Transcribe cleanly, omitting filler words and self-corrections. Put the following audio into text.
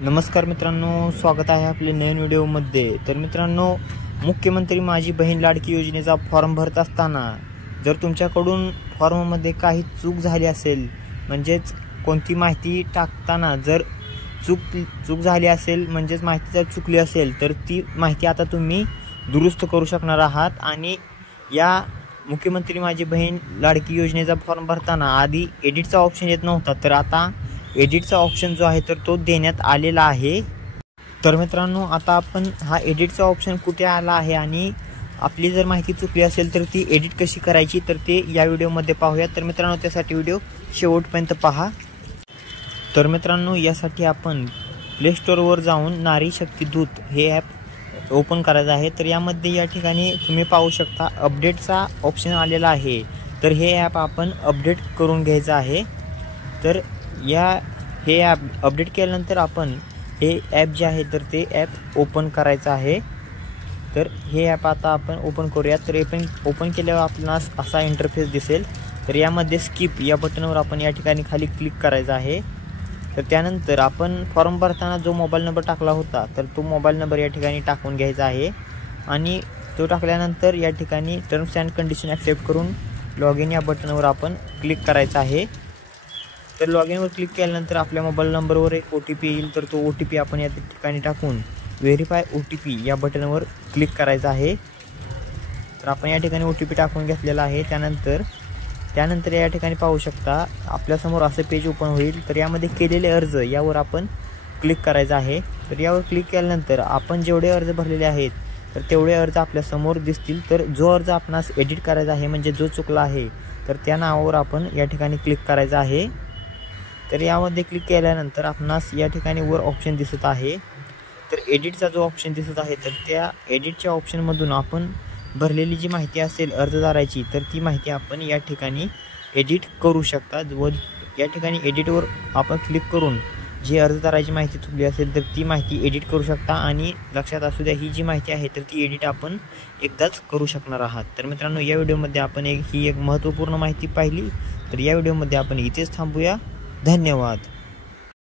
नमस्कार मित्रांनो, स्वागत आहे आपले नवीन व्हिडिओमध्ये। तर मित्रांनो, मुख्यमंत्री माझी बहीण लाडकी योजनेचा फॉर्म भरत असताना जर तुमच्याकडून फॉर्ममध्ये काही चूक झाली असेल, म्हणजेच कोणती माहिती टाकताना जर चूक झाली असेल, म्हणजेच माहिती जर चुकली असेल, तर ती माहिती आता तुम्ही दुरुस्त करू शकणार आहात। आणि या मुख्यमंत्री माझी बहीण लाडकी योजनेचा फॉर्म भरताना आधी एडिटचा ऑप्शन येत नव्हता, तर आता एडिटचा ऑप्शन जो आहे तर तो देण्यात आलेला आहे। तर मित्रांनो, आता आपण हा एडिटचा ऑप्शन कुठे आला आहे आणि आपली जर माहिती चुकली असेल तर ती एडिट कशी करायची, तर ते या व्हिडिओमध्ये पाहूया। तर मित्रांनो, त्यासाठी व्हिडिओ शेवटपर्यंत पहा। तर मित्रांनो, यासाठी आपण प्ले स्टोअरवर जाऊन नारी शक्ती दूत हे ॲप ओपन करायचं आहे। तर यामध्ये या ठिकाणी तुम्ही पाहू शकता अपडेटचा ऑप्शन आलेला आहे। तर हे ॲप आपण अपडेट करून घ्यायचं आहे। तर हे ॲप अपडेट केल्यानंतर आपण हे ॲप जे आहे तर ते ॲप ओपन करायचं आहे। तर हे ॲप आता आपण ओपन करूया। तर ओपन केल्यावर आपणास असा इंटरफेस दिसेल। तर यामध्ये स्किप या बटनवर आपण या ठिकाणी खाली क्लिक करायचं आहे। तर त्यानंतर आपण फॉर्म भरताना जो मोबाईल नंबर टाकला होता तर तो मोबाईल नंबर या ठिकाणी टाकून घ्यायचा आहे। आणि तो टाकल्यानंतर या ठिकाणी टर्म्स अँड कंडिशन ॲक्सेप्ट करून लॉग इन या बटनवर आपण क्लिक करायचं आहे। तर लॉग इनवर क्लिक केल्यानंतर आपल्या मोबाईल नंबरवर एक OTP येईल। तर तो OTP आपण या ठिकाणी टाकून व्हेरीफाय OTP या बटनवर क्लिक करायचं आहे। तर आपण या ठिकाणी OTP टाकून घेतलेला आहे। त्यानंतर या ठिकाणी पाहू शकता आपल्यासमोर असं पेज ओपन होईल। तर यामध्ये केलेले अर्ज यावर आपण क्लिक करायचं आहे। तर यावर क्लिक केल्यानंतर आपण जेवढे अर्ज भरलेले आहेत तर तेवढे अर्ज आपल्यासमोर दिसतील। तर जो अर्ज आपणास एडिट करायचा आहे, म्हणजे जो चुकला आहे, तर त्या नावावर आपण या ठिकाणी क्लिक करायचं आहे। तर यामध्ये क्लिक केल्यानंतर आपणास या ठिकाणी वर ऑप्शन दिसत आहे। तर एडिटचा जो ऑप्शन दिसत आहे तर त्या एडिटच्या ऑप्शनमधून आपण भरलेली जी माहिती असेल अर्जदाराची, तर ती माहिती आपण या ठिकाणी एडिट करू शकता। व या ठिकाणी एडिटवर आपण क्लिक करून जी अर्जदाराची माहिती चुकली असेल तर ती माहिती एडिट करू शकता। आणि लक्षात असू द्या, ही जी माहिती आहे तर ती एडिट आपण एकदाच करू शकणार आहात। तर मित्रांनो, या व्हिडिओमध्ये आपण ही एक महत्त्वपूर्ण माहिती पाहिली। तर या व्हिडिओमध्ये आपण इथेच थांबूया। धन्यवाद।